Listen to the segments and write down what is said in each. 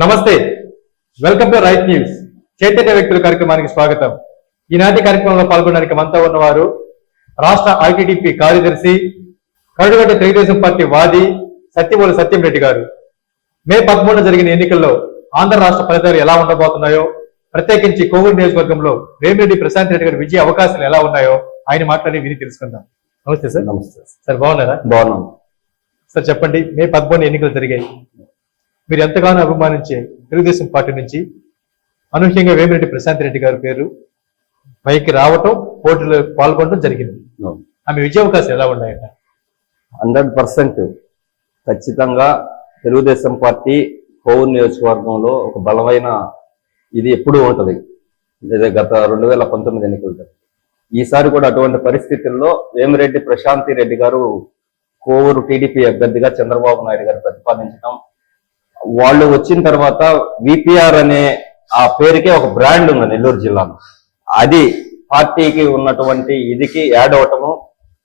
నమస్తే, welcome to right news. Chaitanya వ్యక్తుల కార్యక్రమానికి స్వాగతం. ఈనాటి కార్యక్రమంలో పాల్గొనడానికి మనతో ఉన్నవారు రాష్ట్ర ఐటీడీపీ కార్యదర్శి, కరుడుగట్ట తెలుగుదేశం పార్టీ వాది సత్యమూల సత్యం రెడ్డి గారు. మే 13 జరిగిన ఎన్నికల్లో ఆంధ్ర రాష్ట్ర ఫలితాలు ఎలా ఉండబోతున్నాయో, ప్రత్యేకించి కోవూరు నియోజకవర్గంలో వేమిరెడ్డి ప్రశాంత్ రెడ్డి గారి విజయ అవకాశాలు ఎలా ఉన్నాయో ఆయన మాట్లాడి విని తెలుసుకుందాం. నమస్తే సార్. నమస్తే సార్, బాగున్నారా? బాగున్నాం సార్, చెప్పండి, మే 13 ఎన్నికలు జరిగాయి. మీరు ఎంతగానో అభిమానించే తెలుగుదేశం పార్టీ నుంచి అనూహ్యంగా వేమిరెడ్డి ప్రశాంత్ రెడ్డి గారి పేరు పైకి రావటం, పోటీలో పాల్గొనడం జరిగింది. ఆమె విజయ అవకాశాలు ఎలా ఉన్నాయట? 100% ఖచ్చితంగా తెలుగుదేశం పార్టీ కోవూరు నియోజకవర్గంలో ఒక బలమైన ఇది ఎప్పుడూ ఉంటది. గత 2019 ఎన్నికలు ఈసారి కూడా అటువంటి పరిస్థితుల్లో వేమిరెడ్డి ప్రశాంత్ రెడ్డి గారు కోవూరు టీడీపీ అభ్యర్థిగా చంద్రబాబు నాయుడు గారు ప్రతిపాదించడం, వాళ్ళు వచ్చిన తర్వాత విపిఆర్ అనే ఆ పేరుకే ఒక బ్రాండ్ ఉంది నెల్లూరు జిల్లాలో. అది పార్టీకి ఉన్నటువంటి ఇదికి యాడ్ అవటము,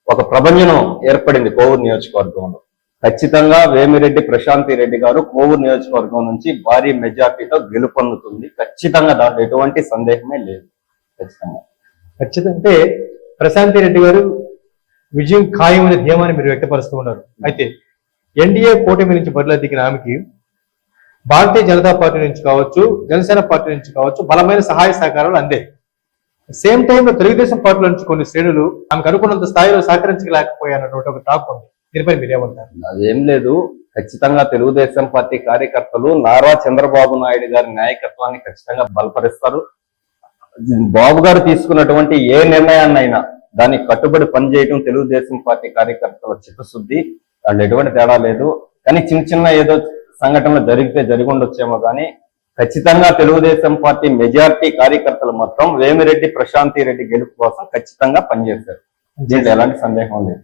ఒక ప్రభంజనం ఏర్పడింది కోవూరు నియోజకవర్గంలో. ఖచ్చితంగా వేమిరెడ్డి ప్రశాంత్ రెడ్డి గారు కోవూరు నియోజకవర్గం నుంచి భారీ మెజార్టీతో గెలుపొందుతుంది. ఖచ్చితంగా దాంట్లో ఎటువంటి సందేహమే లేదు. ఖచ్చితంగా ప్రశాంత్ రెడ్డి గారు విజయం ఖాయమనే ధీమాన్ని మీరు వ్యక్తపరుస్తూ ఉన్నారు. అయితే ఎన్డీఏ కూటమి నుంచి బరిలో దిగిన ఆమెకి భారతీయ జనతా పార్టీ నుంచి కావచ్చు, జనసేన పార్టీ నుంచి కావచ్చు బలమైన సహాయ సహకారాలు అందాయి. సేమ్ టైంలో తెలుగుదేశం పార్టీల నుంచి కొన్ని శ్రేణులు ఆమెకు అనుకున్నంత స్థాయిలో సహకరించలేకపోయారన్నటువంటి ఒక టాక్ ఉంది. దీనిపై మీరేమంటారు? అదేం లేదు, ఖచ్చితంగా తెలుగుదేశం పార్టీ కార్యకర్తలు నారా చంద్రబాబు నాయుడు గారి నాయకత్వాన్ని ఖచ్చితంగా బలపరుస్తారు. బాబు గారు తీసుకున్నటువంటి ఏ నిర్ణయాన్నైనా దానికి కట్టుబడి పనిచేయడం తెలుగుదేశం పార్టీ కార్యకర్తల చిత్తశుద్ధి. దాంట్లో ఎటువంటి తేడా లేదు. కానీ చిన్న చిన్న ఏదో సంఘటనలు జరిగి ఉండొచ్చేమో కానీ ఖచ్చితంగా తెలుగుదేశం పార్టీ మెజార్టీ కార్యకర్తలు మొత్తం వేమిరెడ్డి ప్రశాంత్ రెడ్డి గెలుపు కోసం ఖచ్చితంగా పనిచేశారు. దీంట్లో ఎలాంటి సందేహం లేదు.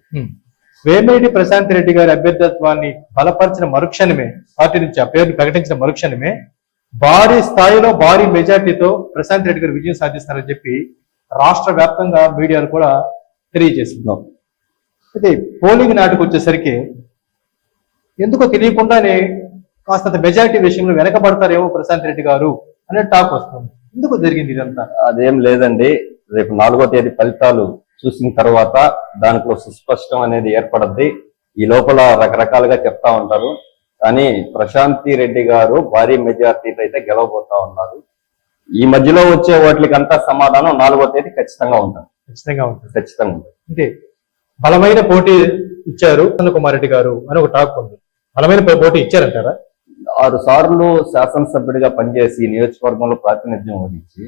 వేమిరెడ్డి ప్రశాంత్ రెడ్డి గారి అభ్యర్థిత్వాన్ని బలపరిచిన మరుక్షణమే, పార్టీ నుంచి ఆ పేరును ప్రకటించిన మరుక్షణమే భారీ స్థాయిలో భారీ మెజార్టీతో ప్రశాంత్ రెడ్డి గారు విజయం సాధిస్తారని చెప్పి రాష్ట్ర వ్యాప్తంగా మీడియాలు కూడా తెలియజేస్తున్నాం. అయితే పోలింగ్ నాటికి వచ్చేసరికి ఎందుకో తెలియకుండానే కాస్తంత మెజారిటీ విషయంలో వెనకబడతారేమో ప్రశాంత్ రెడ్డి గారు అనే టాక్ వస్తుంది. ఎందుకు జరిగింది ఇదంతా? అదేం లేదండి, రేపు 4వ తేదీ ఫలితాలు చూసిన తర్వాత దాంట్లో సుస్పష్టం అనేది ఏర్పడద్ది. ఈ లోపల రకరకాలుగా చెప్తా ఉంటారు. కానీ ప్రశాంత్ రెడ్డి గారు భారీ మెజార్టీతో అయితే గెలవబోతా ఉన్నారు. ఈ మధ్యలో వచ్చే వాటికంతా సమాధానం 4వ తేదీ ఖచ్చితంగా ఉంటుంది. ఖచ్చితంగా ఉంటుంది. అంటే బలమైన పోటీ ఇచ్చారు కుమార్ రెడ్డి గారు అని ఒక టాక్ ఉంది. బలమైన పోటీ ఇచ్చారంటారా? 6 సార్లు శాసనసభ్యుడిగా పనిచేసి నియోజకవర్గంలో ప్రాతినిధ్యం వహించి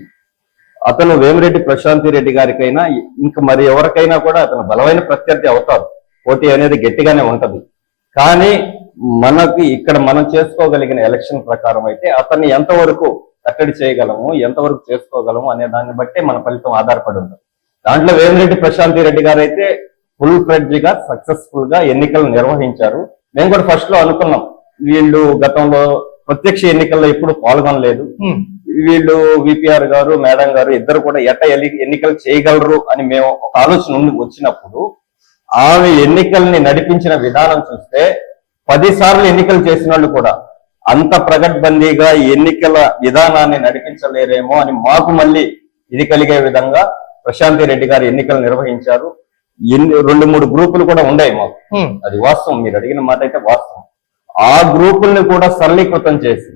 అతను వేమిరెడ్డి ప్రశాంత్ రెడ్డి గారికైనా ఇంకా మరి ఎవరికైనా కూడా అతను బలమైన ప్రత్యర్థి అవుతారు. పోటీ అనేది గట్టిగానే ఉంటది. కానీ మనకి ఇక్కడ మనం చేసుకోగలిగిన ఎలక్షన్ ప్రకారం అయితే అతన్ని ఎంతవరకు కట్టడి చేయగలము, ఎంతవరకు చేసుకోగలము అనే దాన్ని బట్టి మన ఫలితం ఆధారపడి ఉంటుంది. దాంట్లో వేమిరెడ్డి ప్రశాంత్ రెడ్డి గారు అయితే ఫుల్ ఫ్లెడ్జ్ గా సక్సెస్ఫుల్ గా ఎన్నికలు నిర్వహించారు. మేము కూడా ఫస్ట్ లో అనుకున్నాం, వీళ్ళు గతంలో ప్రత్యక్ష ఎన్నికల్లో ఎప్పుడు పాల్గొనలేదు, వీళ్ళు విపిఆర్ గారు మేడం గారు ఇద్దరు కూడా ఎన్నికలు చేయగలరు అని మేము ఒక ఆలోచన వచ్చినప్పుడు ఆమె ఎన్నికల్ని నడిపించిన విధానం చూస్తే 10 సార్లు ఎన్నికలు చేసిన వాళ్ళు కూడా అంత ప్రగట్బందీగా ఎన్నికల విధానాన్ని నడిపించలేరేమో అని మాకు మళ్ళీ ఇది కలిగే విధంగా ప్రశాంత్ రెడ్డి గారు ఎన్నికలు నిర్వహించారు. 2-3 గ్రూపులు కూడా ఉన్నాయి మాకు. అది వాస్తవం, మీరు అడిగిన మాట అయితే వాస్తవం. ఆ గ్రూపుల్ని కూడా సరళీకృతం చేసి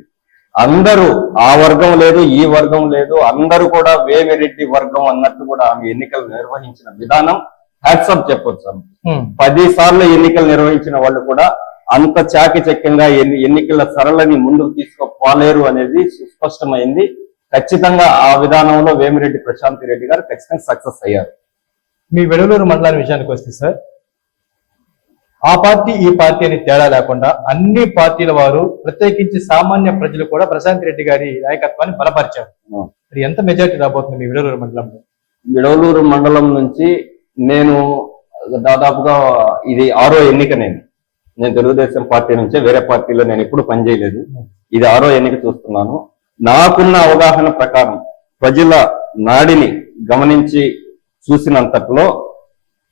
అందరూ ఆ వర్గం లేదు, ఈ వర్గం లేదు, అందరూ కూడా వేమిరెడ్డి వర్గం అన్నట్టు కూడా ఆమె ఎన్నికలు నిర్వహించిన విధానం హ్యాట్సాప్ చెప్పొచ్చు. 10 సార్లు ఎన్నికలు నిర్వహించిన వాళ్ళు కూడా అంత చాకచక్యంగా ఎన్నికల సరళని ముందుకు తీసుకుపోలేరు అనేది సుస్పష్టమైంది. ఖచ్చితంగా ఆ విధానంలో వేమిరెడ్డి ప్రశాంత్ రెడ్డి గారు ఖచ్చితంగా సక్సెస్ అయ్యారు. మీ వెడలూరు మండలం విషయానికి వస్తే సార్, ఆ పార్టీ ఈ పార్టీ అని తేడా లేకుండా అన్ని పార్టీల వారు ప్రత్యేకించి సామాన్య ప్రజలు కూడా ప్రశాంత్ రెడ్డి గారి నాయకత్వాన్ని బలపరిచారు. మరి ఎంత మెజార్టీ రాబోతుంది మీ విడలూరు మండలంలో? విడలూరు మండలం నుంచి నేను దాదాపుగా ఇది 6వ ఎన్నిక. నేను తెలుగుదేశం పార్టీ నుంచే, వేరే పార్టీలో నేను ఎప్పుడు పనిచేయలేదు. ఇది 6వ ఎన్నిక చూస్తున్నాను. నాకున్న అవగాహన ప్రకారం ప్రజల నాడిని గమనించి చూసినంతట్లో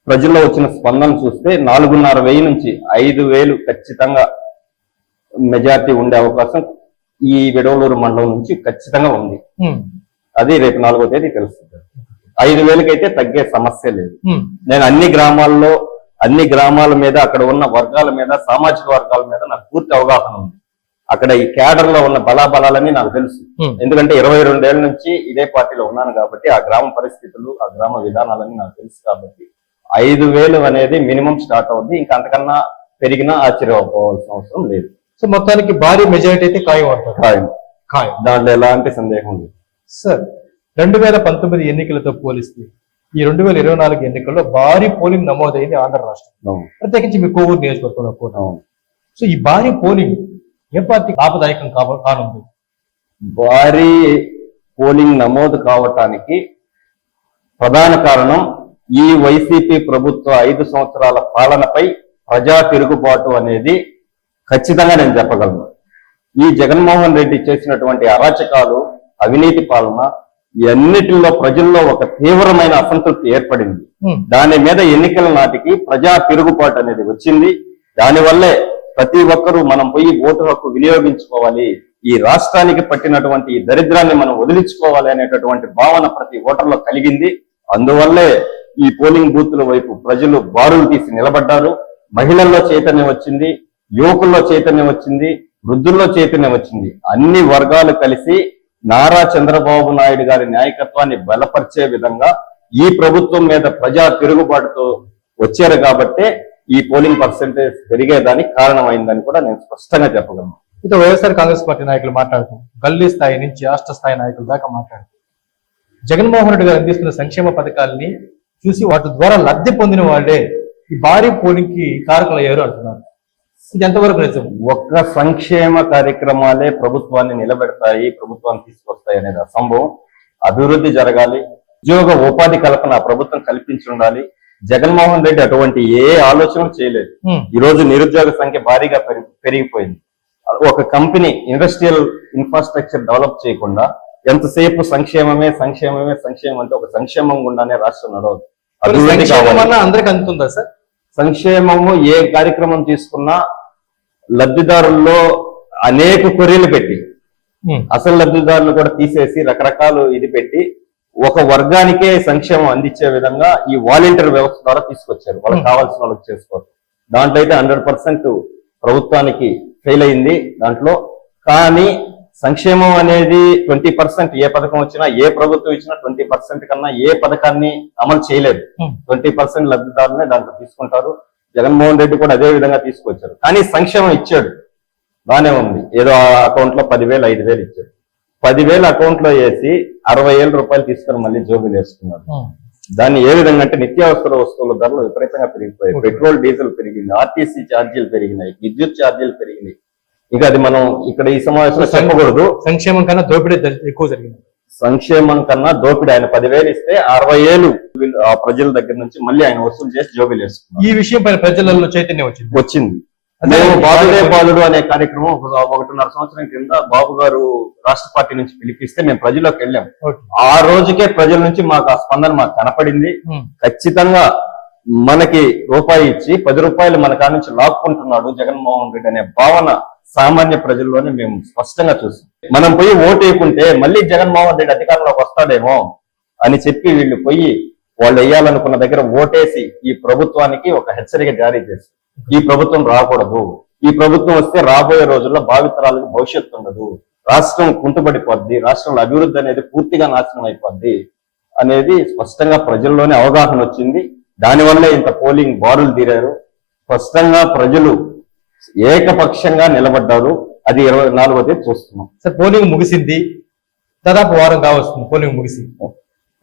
ప్రజల్లో వచ్చిన స్పందన చూస్తే 4,500 నుంచి 5,000 ఖచ్చితంగా మెజార్టీ ఉండే అవకాశం ఈ విడవలూరు మండలం నుంచి ఖచ్చితంగా ఉంది. ఉమ్, అది రేపు 4వ తేదీ తెలుస్తుంది. 5,000 అయితే తగ్గే సమస్య లేదు. ఉమ్, నేను అన్ని గ్రామాల మీద, అక్కడ ఉన్న వర్గాల మీద, సామాజిక వర్గాల మీద నాకు పూర్తి అవగాహన ఉంది. అక్కడ ఈ క్యాడర్ లో ఉన్న బలాబలాలని నాకు తెలుసు. ఉమ్. ఎందుకంటే 22 ఏళ్ల నుంచి ఇదే పార్టీలో ఉన్నాను కాబట్టి ఆ గ్రామ పరిస్థితులు, ఆ గ్రామ విధానాలన్నీ నాకు తెలుసు కాబట్టి 5,000 అనేది మినిమం స్టార్ట్ అవుద్ది. ఇంకా అంతకన్నా పెరిగినా ఆశ్చర్యపోవాల్సిన అవసరం లేదు. సో మొత్తానికి భారీ మెజారిటీ అయితే ఖాయం అంటారు. ఖాయం. ఖాయం. దాంట్లో ఎలాంటి సందేహం లేదు. సార్ 2019 ఎన్నికలతో పోలిస్తే ఈ 2024 ఎన్నికల్లో భారీ పోలింగ్ నమోదైంది ఆంధ్ర రాష్ట్రం, అవును, ప్రత్యేకించి మీ కోవూరు నియోజకవర్గంలో కూడా. అవును. సో ఈ భారీ పోలింగ్ ఏ పార్టీకి లాభదాయకం కానుంది? భారీ పోలింగ్ నమోదు కావటానికి ప్రధాన కారణం ఈ వైసీపీ ప్రభుత్వ 5 సంవత్సరాల పాలనపై ప్రజా తిరుగుబాటు అనేది ఖచ్చితంగా నేను చెప్పగలను. ఈ జగన్మోహన్ రెడ్డి చేసినటువంటి అరాచకాలు, అవినీతి పాలన, ఇవన్నిటిలో ప్రజల్లో ఒక తీవ్రమైన అసంతృప్తి ఏర్పడింది. దాని మీద ఎన్నికల నాటికి ప్రజా తిరుగుబాటు అనేది వచ్చింది. దానివల్లే ప్రతి ఒక్కరూ మనం పోయి ఓటు హక్కు వినియోగించుకోవాలి, ఈ రాష్ట్రానికి పట్టినటువంటి ఈ దరిద్రాన్ని మనం వదిలించుకోవాలి అనేటటువంటి భావన ప్రతి ఓటర్లో కలిగింది. అందువల్లే ఈ పోలింగ్ బూత్ల వైపు ప్రజలు బారులు తీసి నిలబడ్డారు. మహిళల్లో చైతన్యం వచ్చింది, యువకుల్లో చైతన్యం వచ్చింది, వృద్ధుల్లో చైతన్యం వచ్చింది. అన్ని వర్గాలు కలిసి నారా చంద్రబాబు నాయుడు గారి నాయకత్వాన్ని బలపరిచే విధంగా ఈ ప్రభుత్వం మీద ప్రజా తిరుగుబాటుతో వచ్చారు కాబట్టే ఈ పోలింగ్ పర్సెంటేజ్ పెరిగేదానికి కారణమైందని కూడా నేను స్పష్టంగా చెప్పగలను. ఇక వైఎస్ఆర్ కాంగ్రెస్ పార్టీ నాయకులు మాట్లాడుతూ గల్లీ స్థాయి నుంచి రాష్ట్ర స్థాయి నాయకుల దాకా మాట్లాడుతూ జగన్మోహన్ రెడ్డి గారు అందిస్తున్న సంక్షేమ పథకాలని చూసి వాటి ద్వారా లబ్ధి పొందిన వాళ్ళే ఈ భారీ పోలింగ్ కి కారకులయ్యారు అంటున్నారు. ఇది ఎంతవరకు నిజం? ఒక్క సంక్షేమ కార్యక్రమాలే ప్రభుత్వాన్ని నిలబెడతాయి, ప్రభుత్వాన్ని తీసుకొస్తాయి అనేది అసంభవం. అభివృద్ధి జరగాలి, ఉద్యోగ ఉపాధి కల్పన ప్రభుత్వం కల్పించి ఉండాలి. జగన్మోహన్ రెడ్డి అటువంటి ఏ ఆలోచనలు చేయలేదు. ఈ రోజు నిరుద్యోగ సంఖ్య భారీగా పెరిగిపోయింది. ఒక కంపెనీ ఇండస్ట్రియల్ ఇన్ఫ్రాస్ట్రక్చర్ డెవలప్ చేయకుండా ఎంతసేపు సంక్షేమమే సంక్షేమమే సంక్షేమం అంటే ఒక సంక్షేమం గుండానే రాష్ట్రం నడవదు. అభివృద్ధి కావాలి. అందరికి అందుతుందా సార్? సంక్షేమము ఏ కార్యక్రమం తీసుకున్నా లబ్ధిదారుల్లో అనేక కొర్రీలు పెట్టి అసలు లబ్ధిదారులు కూడా తీసేసి రకరకాలు ఇది పెట్టి ఒక వర్గానికే సంక్షేమం అందించే విధంగా ఈ వాలంటీర్ వ్యవస్థ ద్వారా తీసుకొచ్చారు. వాళ్ళకి కావాల్సిన వాళ్ళకి చేసుకోవచ్చు. దాంట్లో అయితే 100% ప్రభుత్వానికి ఫెయిల్ అయింది దాంట్లో. కానీ సంక్షేమం అనేది 20% ఏ పథకం వచ్చినా, ఏ ప్రభుత్వం ఇచ్చినా 20% కన్నా ఏ పథకాన్ని అమలు చేయలేదు. 20% లబ్ధిదారులనే దాంట్లో తీసుకుంటారు. జగన్మోహన్ రెడ్డి కూడా అదే విధంగా తీసుకొచ్చారు. కానీ సంక్షేమం ఇచ్చాడు, బానే ఉంది. ఏదో ఆ అకౌంట్ లో 10,000 5,000 ఇచ్చాడు. 10,000 అకౌంట్ లో వేసి 60,000 రూపాయలు తీసుకొని మళ్ళీ జోబులు వేసుకున్నారు. దాన్ని ఏ విధంగా అంటే నిత్యావసర వస్తువుల ధరలు విపరీతంగా పెరిగిపోయాయి. పెట్రోల్ డీజిల్ పెరిగింది, ఆర్టీసీ ఛార్జీలు పెరిగినాయి, విద్యుత్ ఛార్జీలు పెరిగినాయి. ఇక అది మనం ఇక్కడ ఈ సమావేశంలో చెప్పకూడదు. సంక్షేమం కన్నా దోపిడీ ఎక్కువ జరిగింది. సంక్షేమం కన్నా దోపిడీ. ఆయన 10,000 ఇస్తే 60,000 ఆ ప్రజల దగ్గర నుంచి మళ్ళీ ఆయన వసూలు చేసి జోబీలు వేసుకున్నారు. ఈ విషయం పైన ప్రజలలో చైతన్యం వచ్చింది. మేము బాబులే బాలుడు అనే కార్యక్రమం 1.5 సంవత్సరం కింద బాబు గారు రాష్ట్ర పార్టీ నుంచి పిలిపిస్తే మేము ప్రజల్లోకి వెళ్ళాం. ఆ రోజుకే ప్రజల నుంచి మాకు ఆ స్పందన మాకు కనపడింది. ఖచ్చితంగా మనకి రూపాయి ఇచ్చి 10 రూపాయలు మన కాడ నుంచి లాక్కుంటున్నాడు జగన్మోహన్ రెడ్డి అనే భావన సామాన్య ప్రజల్లోనే మేము స్పష్టంగా చూసాం. మనం పోయి ఓటు వేయకుంటే మళ్ళీ జగన్మోహన్ రెడ్డి అధికారంలోకి వస్తాడేమో అని చెప్పి వీళ్ళు పోయి వాళ్ళు వేయాలనుకున్న దగ్గర ఓటేసి ఈ ప్రభుత్వానికి ఒక హెచ్చరిక జారీ చేసి ఈ ప్రభుత్వం రాకూడదు, ఈ ప్రభుత్వం వస్తే రాబోయే రోజుల్లో భావితరాలకు భవిష్యత్తు ఉండదు, రాష్ట్రం కుంటుపడిపోద్ది, రాష్ట్రంలో అభివృద్ధి అనేది పూర్తిగా నాశనం అయిపోద్ది అనేది స్పష్టంగా ప్రజల్లోనే అవగాహన వచ్చింది. దానివల్లే ఇంత పోలింగ్ బారులు తీరారు. స్పష్టంగా ప్రజలు ఏకపక్షంగా నిలబడ్డారు. అది 24వ తేదీ చూస్తున్నాం. సార్ పోలింగ్ ముగిసింది, దాదాపు వారం కావస్తుంది పోలింగ్ ముగిసి.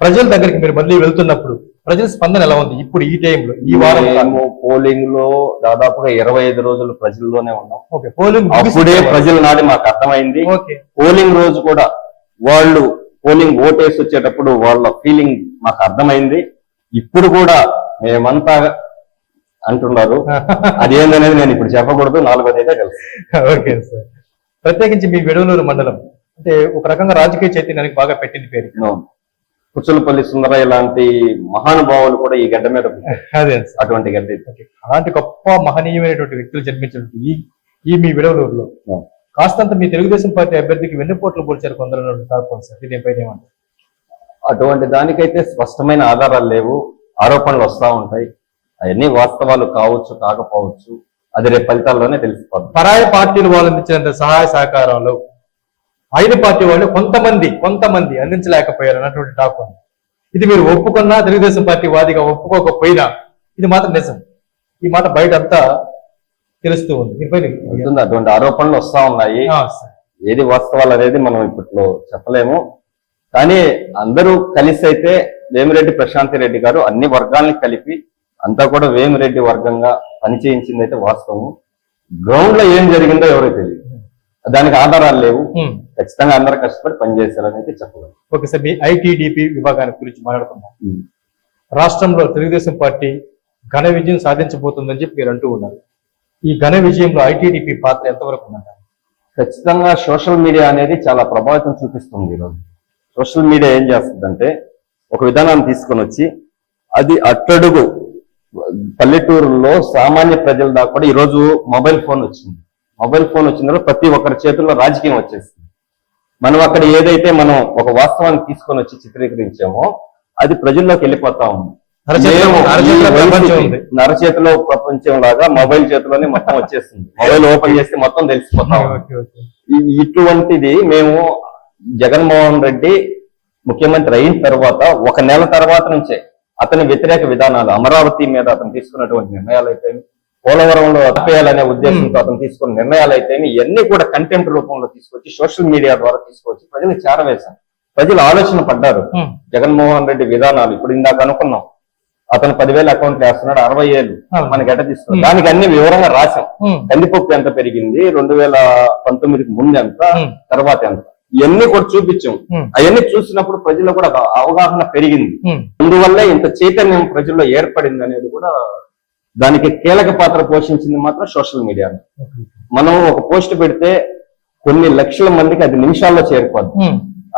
ప్రజల దగ్గరికి మీరు మళ్ళీ వెళ్తున్నప్పుడు ప్రజల స్పందన ఎలా ఉంది ఇప్పుడు ఈ టైంలో, ఈ వారం? పోలింగ్ లో దాదాపుగా 25 రోజులు ప్రజల్లోనే ఉన్నాం. పోలింగ్ అప్పుడే ప్రజల నాడి మాకు అర్థమైంది. పోలింగ్ రోజు కూడా వాళ్ళు పోలింగ్ ఓటేసి వచ్చేటప్పుడు వాళ్ళ ఫీలింగ్ మాకు అర్థమైంది. ఇప్పుడు కూడా మేమంతా అంటున్నారు. అదేందనేది నేను ఇప్పుడు చెప్పకూడదు, 4వ తేదీ తెలుసు. Okay sir. ప్రత్యేకించి మీ విడవలూరు మండలం అంటే ఒక రకంగా రాజకీయ చైతన్యానికి బాగా పెట్టింది పేరు. పుచ్చలపల్లి సుందరయ్య లాంటి మహానుభావులు కూడా ఈ గడ్డ మీద అదే అటువంటి గడ్డ. అలాంటి గొప్ప మహనీయమైనటువంటి వ్యక్తులు జన్మించినటువంటి ఈ మీ విడవలూరులో కాస్తంత మీ తెలుగుదేశం పార్టీ అభ్యర్థికి వెన్నుపోట్లు పొడిచారు కొందరు కాకపోతే సార్ దీనిపైన ఏమంటారు? అటువంటి దానికైతే స్పష్టమైన ఆధారాలు లేవు, ఆరోపణలు వస్తా ఉంటాయి. అవన్నీ వాస్తవాలు కావచ్చు కాకపోవచ్చు, అది రేపు ఫలితాల్లోనే తెలిసిపోతుంది. పరాయ పార్టీలు వాళ్ళు అందించినంత సహాయ సహకారాలు అయిన పార్టీ వాళ్ళు కొంతమంది అందించలేకపోయారు అన్నటువంటి టాక్ ఉంది. ఇది మీరు ఒప్పుకున్నా, తెలుగుదేశం పార్టీ వాదిగా ఒప్పుకోకపోయినా ఇది మాత్రం నిజం. ఈ మాట బయట అంతా తెలుస్తూ ఉంది. దీనిపైన ఉంటుంది, అటువంటి ఆరోపణలు వస్తా ఉన్నాయి. సార్. ఏది వాస్తవాలు అనేది మనం ఇప్పట్లో చెప్పలేము. కానీ అందరూ కలిసి అయితే వేమిరెడ్డి ప్రశాంతి రెడ్డి గారు అన్ని వర్గాల్ని కలిపి అంతా కూడా వేమిరెడ్డి వర్గంగా పనిచేయించింది అయితే వాస్తవం. గ్రౌండ్ లో ఏం జరిగిందో ఎవరో తెలియదు, దానికి ఆధారాలు లేవు. ఖచ్చితంగా అందరూ కష్టపడి పనిచేశారని అయితే చెప్పగలం. ఓకే సార్, మీ ఐటీడీపీ విభాగాన్ని గురించి మాట్లాడుకుందాం. రాష్ట్రంలో తెలుగుదేశం పార్టీ ఘన విజయం సాధించబోతుందని చెప్పి మీరు అంటూ ఉన్నారు. ఈ ఘన విజయంలో ఐటీడీపీ పాత్ర ఎంతవరకు ఉందంటారు? ఖచ్చితంగా సోషల్ మీడియా అనేది చాలా ప్రభావితం చూపిస్తుంది. ఈరోజు సోషల్ మీడియా ఏం చేస్తుందంటే ఒక విధానాన్ని తీసుకొని వచ్చి అది అట్టడుగు పల్లెటూరులో సామాన్య ప్రజల దాకా కూడా ఈరోజు మొబైల్ ఫోన్ వచ్చింది. మొబైల్ ఫోన్ వచ్చిన ప్రతి ఒక్కరి చేతుల్లో రాజకీయం వచ్చేసింది. మనం అక్కడ ఏదైతే మనం ఒక వాస్తవాన్ని తీసుకొని వచ్చి చిత్రీకరించామో అది ప్రజల్లోకి వెళ్ళిపోతా ఉంది. నరచేతిలో ప్రపంచం లాగా మొబైల్ చేతిలోనే మొత్తం వచ్చేస్తుంది. మొబైల్ ఓపెన్ చేస్తే మొత్తం తెలిసిపోతా ఉంది. ఇటువంటిది మేము జగన్మోహన్ రెడ్డి ముఖ్యమంత్రి అయిన తర్వాత 1 నెల తర్వాత నుంచే అతని వ్యతిరేక విధానాలు, అమరావతి మీద అతను తీసుకున్నటువంటి నిర్ణయాలు అయితే, పోలవరంలో ఆపేయాలనే ఉద్దేశంతో అతను తీసుకున్న నిర్ణయాలు అయితే ఇవన్నీ కూడా కంటెంట్ రూపంలో తీసుకొచ్చి సోషల్ మీడియా ద్వారా తీసుకొచ్చి ప్రజలకు చేరవేశాం. ప్రజలు ఆలోచన పడ్డారు. జగన్మోహన్ రెడ్డి విధానాలు ఇప్పుడు ఇందాక అనుకున్నాం, అతను 10,000 అకౌంట్లు వేస్తున్నాడు, 60,000 మనకి ఎట తీసుకున్నాం. దానికి అన్ని వివరంగా రాశాం. కందిపప్పు ఎంత పెరిగింది, 2019కి ముందు ఎంత, తర్వాత ఎంత, ఇవన్నీ కూడా చూపించాం. అవన్నీ చూసినప్పుడు ప్రజల్లో కూడా అవగాహన పెరిగింది. అందువల్ల ఇంత చైతన్యం ప్రజల్లో ఏర్పడింది అనేది కూడా దానికి కీలక పాత్ర పోషించింది మాత్రం సోషల్ మీడియా. మనం ఒక పోస్ట్ పెడితే కొన్ని లక్షల మందికి అది నిమిషాల్లో చేరిపోద్ది.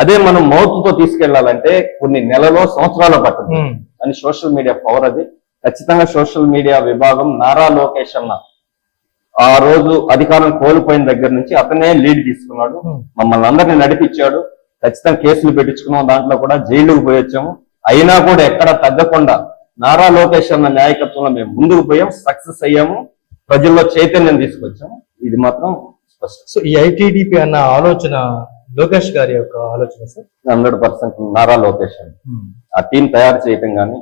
అదే మనం మౌత్ తో తీసుకెళ్లాలంటే కొన్ని నెలలో సంవత్సరాలు పడుతుంది. అని సోషల్ మీడియా పవర్ అది. ఖచ్చితంగా సోషల్ మీడియా విభాగం నారా లోకేష్ అన్న ఆ రోజు అధికారం కోల్పోయిన దగ్గర నుంచి అతనే లీడ్ తీసుకున్నాడు, మమ్మల్ని అందరినీ నడిపించాడు. ఖచ్చితంగా కేసులు పెట్టించుకున్నాం, దాంట్లో కూడా జైలుకు పోయొచ్చాము. అయినా కూడా ఎక్కడ తగ్గకుండా నారా లోకేష్ అన్న నాయకత్వంలో మేము ముందుకు పోయాం, సక్సెస్ అయ్యాము, ప్రజల్లో చైతన్యం తీసుకొచ్చాము. ఇది మాత్రం స్పష్టం. సో ఈ ఐటీడీపీ అన్న ఆలోచన లోకేష్ గారి యొక్క ఆలోచన సార్? 100% నారా లోకేష్ ఆ టీం తయారు చేయటం కానీ